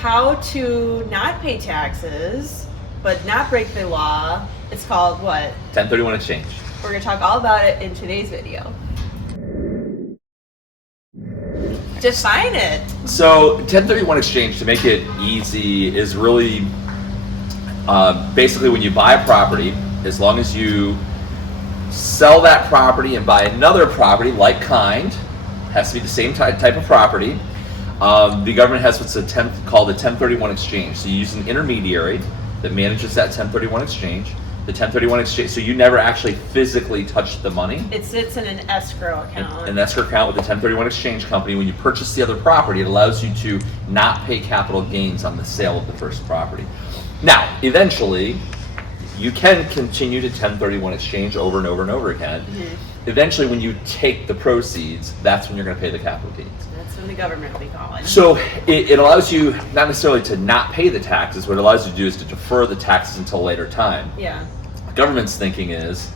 how to not pay taxes, but not break the law. It's called what? 1031 exchange. We're going to talk all about it in today's video. Define it. So 1031 exchange, to make it easy, is really basically when you buy a property, as long as you sell that property and buy another property like kind, has to be the same type of property. The government has what's called a 1031 exchange. So you use an intermediary that manages that 1031 exchange. The 1031 exchange, so you never actually physically touch the money. It sits in an escrow account. An escrow account with the 1031 exchange company. When you purchase the other property, it allows you to not pay capital gains on the sale of the first property. Now, eventually, you can continue to 1031 exchange over and over and over again. Mm-hmm. Eventually, when you take the proceeds, that's when you're going to pay the capital gains. That's when the government will be calling. So it allows you not necessarily to not pay the taxes. What it allows you to do is to defer the taxes until a later time. Yeah. The government's thinking is,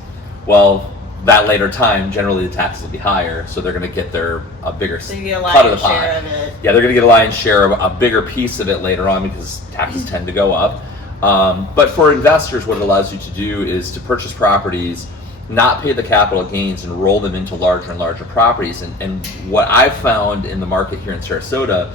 well, that later time, generally the taxes will be higher, so they're going to get a bigger cut of the pie. Share of it. Yeah, they're going to get a lion's share of a bigger piece of it later on because taxes tend to go up. But for investors, what it allows you to do is to purchase properties, not pay the capital gains, and roll them into larger and larger properties. And what I've found in the market here in Sarasota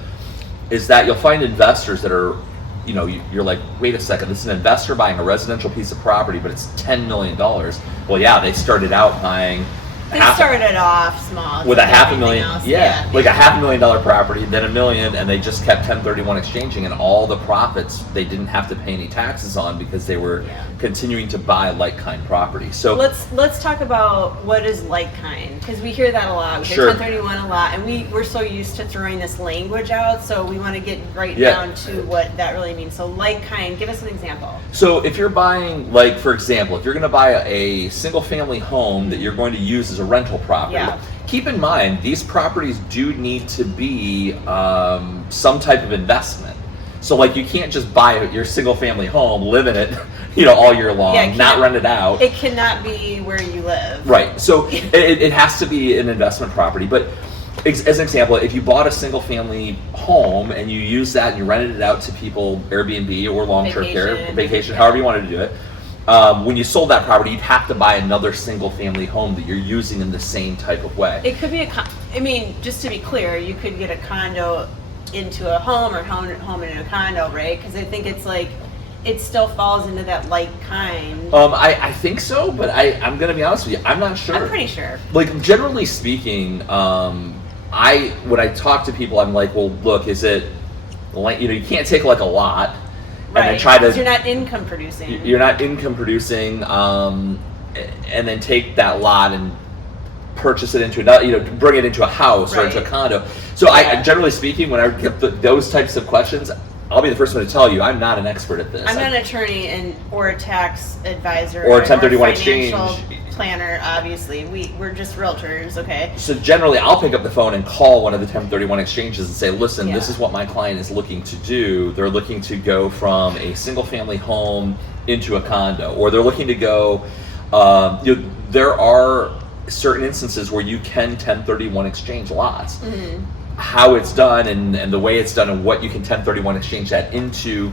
is that you'll find investors that are, you're like, wait a second, this is an investor buying a residential piece of property, but it's $10 million. Well, yeah, they started out buying. They started off small. With a $500,000, like a $500,000 property, then $1 million, and they just kept 1031 exchanging, and all the profits they didn't have to pay any taxes on because they were continuing to buy like-kind property. So let's talk about what is like-kind, because we hear that a lot. We hear 1031 a lot, and we're so used to throwing this language out, so we want to get down to what that really means. So like-kind, give us an example. So if you're buying, like, for example, if you're going to buy a single-family home that you're going to use as a rental property, keep in mind these properties do need to be some type of investment. So like you can't just buy your single family home, live in it, all year long, not rent it out. It cannot be where you live. Right. So it has to be an investment property. But as an example, if you bought a single family home and you use that and you rented it out to people, Airbnb or long-term care, vacation, however you wanted to do it, when you sold that property, you'd have to buy another single-family home that you're using in the same type of way. It could be just to be clear, you could get a condo into a home or home into a condo, right? Because I think it's like, it still falls into that like kind. I think so, but I'm going to be honest with you, I'm not sure. I'm pretty sure. Like, generally speaking, when I talk to people, I'm like, well, look, is it, you can't take like a lot. Right, and then try to. You're not income producing. You're not income producing, and then take that lot and purchase it into another, bring it into a house or into a condo. So I, generally speaking, when I get those types of questions, I'll be the first one to tell you I'm not an expert at this. I'm not an attorney or a tax advisor or a 1031 exchange planner. Obviously, we're just realtors. Okay. So generally, I'll pick up the phone and call one of the 1031 exchanges and say, "Listen, this is what my client is looking to do. They're looking to go from a single-family home into a condo, or they're looking to go." There are certain instances where you can 1031 exchange lots. Mm-hmm. How it's done and the way it's done and what you can 1031 exchange that into.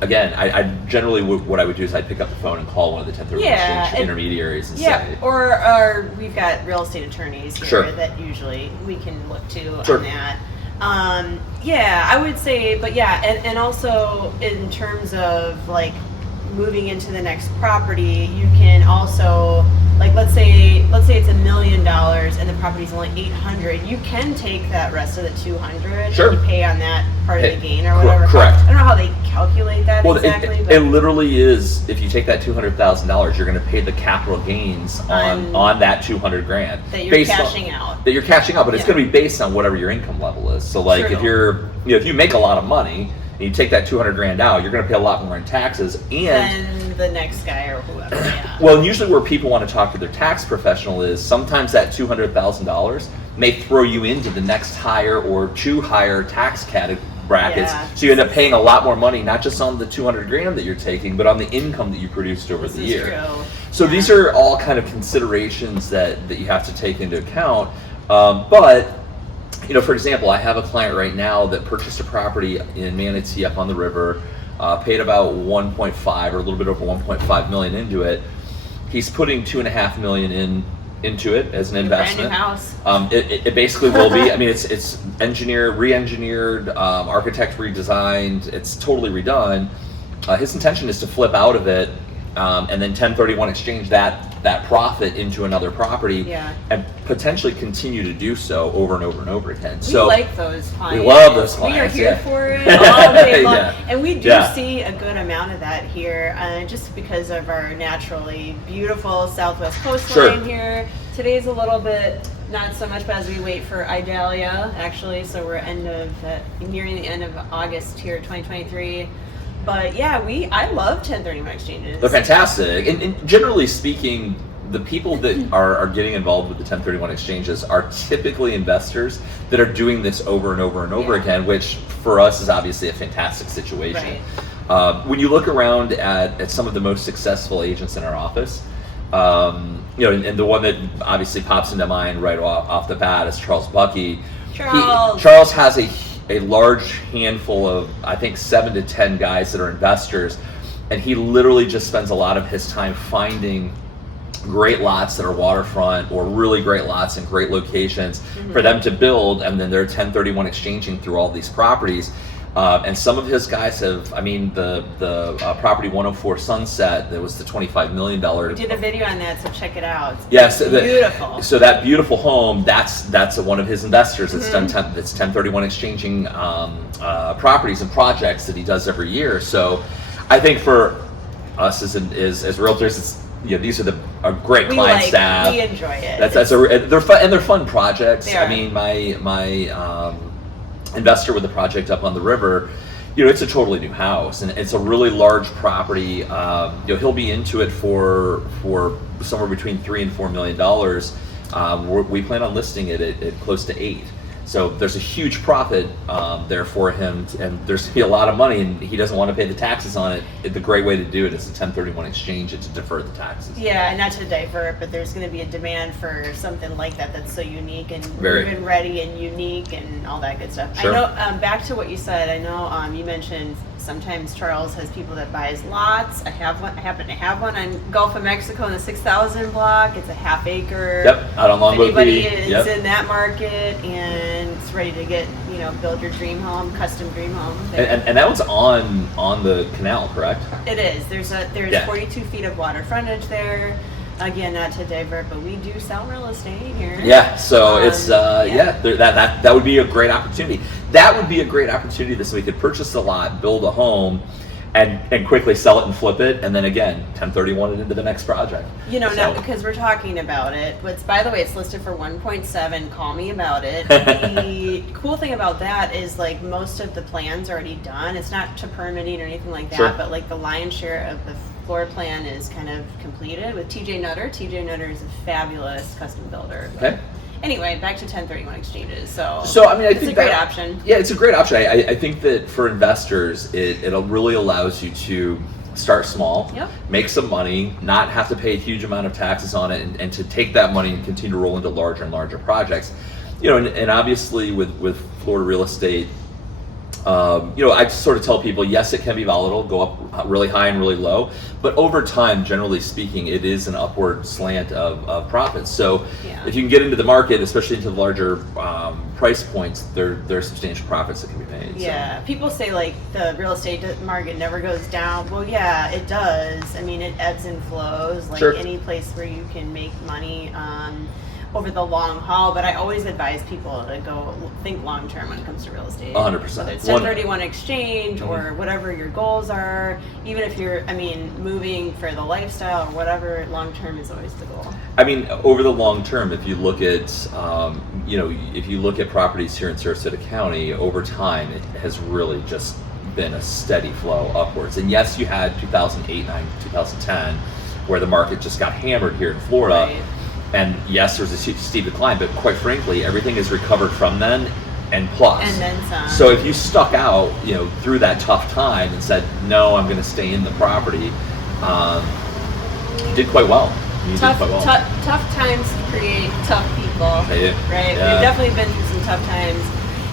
Again, I generally what I would do is I'd pick up the phone and call one of the 1031 exchange intermediaries and say. Or we've got real estate attorneys here that usually we can look to on that. I would say, but and also in terms of like moving into the next property, you can also, like, let's say it's $1 million and the property's only $800. You can take that rest of the $200 and you pay on that part of the gain or whatever. Correct. I don't know how they calculate that exactly. It literally is, if you take that $200,000, you're going to pay the capital gains on that $200,000 that you're cashing out. That you're cashing out, but it's going to be based on whatever your income level is. So, like, if you make a lot of money. And you take that $200,000 out, you're going to pay a lot more in taxes, and than the next guy or whoever. Well, usually where people want to talk to their tax professional is sometimes that $200,000 may throw you into the next higher or two higher tax brackets. So you end up paying a lot more money, not just on the $200,000 that you're taking, but on the income that you produced over the year. True. So these are all kind of considerations that you have to take into account. But For example, I have a client right now that purchased a property in Manatee up on the river, paid about 1.5 or a little bit over 1.5 million into it. He's putting 2.5 million into it as an investment. Brand new house. It basically will be. I mean, it's re-engineered, architect redesigned. It's totally redone. His intention is to flip out of it and then 1031 exchange that profit into another property and potentially continue to do so over and over and over again. We like those clients. We love those clients. We are here for it all day long. And we do Yeah. see a good amount of that here just because of our naturally beautiful southwest coastline here. Today's a little bit not so much, but as we wait for Idalia, actually, so we're nearing the end of August here, 2023. But yeah, I love 1031 exchanges. They're fantastic. And generally speaking, the people that are getting involved with the 1031 exchanges are typically investors that are doing this over and over and over again, which for us is obviously a fantastic situation. Right. When you look around at some of the most successful agents in our office, and the one that obviously pops into mind right off the bat is Charles Bucky. Charles has a large handful of, I think, 7 to 10 guys that are investors, and he literally just spends a lot of his time finding great lots that are waterfront or really great lots in great locations for them to build, and then they're 1031 exchanging through all these properties. And some of his guys have, the property 104 Sunset, that was the $25 million. We did a video on that, so check it out. Yes, beautiful. So that beautiful home, that's one of his investors. It's done. It's 1031 exchanging properties and projects that he does every year. So I think for us as realtors, it's these are a great client staff. We enjoy it. They're fun, and they're fun projects. They are. I mean, my investor with the project up on the river, it's a totally new house, and it's a really large property. He'll be into it for somewhere between $3 and $4 million. We plan on listing it at close to $8 million. So there's a huge profit there for him, and there's going to be a lot of money, and he doesn't want to pay the taxes on it. The great way to do it is a 1031 exchange and to defer the taxes. Yeah, and not to divert, but there's going to be a demand for something like that that's so unique and Very. ready and unique and all that good stuff. Sure. I know, back to what you said, I know you mentioned sometimes Charles has people that buys lots. I happen to have one on Gulf of Mexico in the 6,000 block. It's a half acre. Yep, out on Longboat If anybody Key. is in that market and it's ready to get, build your dream home, custom dream home. And that was on the canal, correct? It is. There's 42 feet of water frontage there. Again, not to divert, but we do sell real estate here. Yeah, so it's that would be a great opportunity. That would be a great opportunity so we could purchase a lot, build a home, and quickly sell it and flip it, and then again 1031 it into the next project. Not because we're talking about it, but by the way, it's listed for 1.7. Call me about it. The cool thing about that is most of the plans are already done. It's not to permitting or anything like that, but the lion's share of the floor plan is kind of completed with TJ Nutter. TJ Nutter is a fabulous custom builder. Okay. Anyway, back to 1031 exchanges. So I think it's a great option. Yeah, it's a great option. I think that for investors, it really allows you to start small, make some money, not have to pay a huge amount of taxes on it, and to take that money and continue to roll into larger and larger projects. And obviously with Florida real estate, I sort of tell people, yes, it can be volatile, go up really high and really low, but over time, generally speaking, it is an upward slant of profits. So if you can get into the market, especially into the larger price points, there are substantial profits that can be made. Yeah, people say the real estate market never goes down. Well, yeah, it does. I mean, it ebbs and flows any place where you can make money over the long haul, but I always advise people to go think long term when it comes to real estate. 100%. Whether it's 1031 exchange or whatever your goals are, even if you're, moving for the lifestyle or whatever, long term is always the goal. Over the long term, if you look at, if you look at properties here in Sarasota County, over time, it has really just been a steady flow upwards. And yes, you had 2008, 9, 2010, where the market just got hammered here in Florida. Right. And yes, there's a steep decline, but quite frankly, everything has recovered from then and plus. And then some. So if you stuck out, through that tough time and said, no, I'm going to stay in the property, you did quite well. Tough times create tough people, right? Yeah. We've definitely been through some tough times.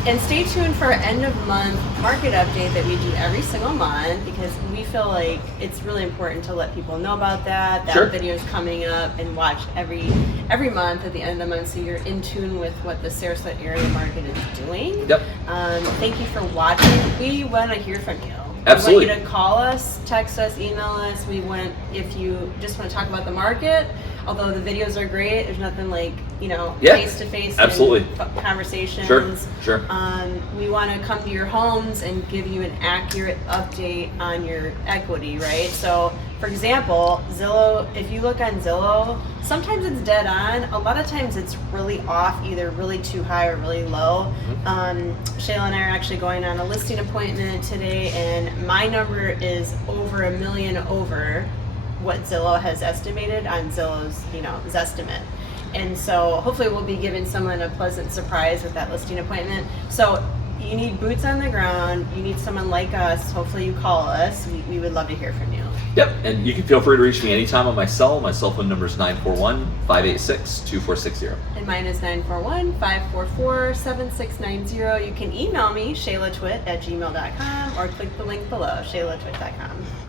And stay tuned for our end of month market update that we do every single month, because we feel like it's really important to let people know about that Sure. video is coming up, and watch every month at the end of the month, so you're in tune with what the Sarasota area market is doing. Yep. Thank you for watching. We want to hear from you. Absolutely. We want you to call us, text us, email us. If you just want to talk about the market, although the videos are great, there's nothing like, face-to-face conversations. Sure. We want to come to your homes and give you an accurate update on your equity, right? So, for example, Zillow, if you look on Zillow, sometimes it's dead on. A lot of times it's really off, either really too high or really low. Shayla and I are actually going on a listing appointment today, and my number is over $1 million over what Zillow has estimated on Zillow's, Zestimate. And so hopefully we'll be giving someone a pleasant surprise with that listing appointment. So you need boots on the ground. You need someone like us. Hopefully you call us. We would love to hear from you. Yep, and you can feel free to reach me anytime on my cell. My cell phone number is 941-586-2460. And mine is 941-544-7690. You can email me, ShaylaTwit@gmail.com, or click the link below, ShaylaTwit.com.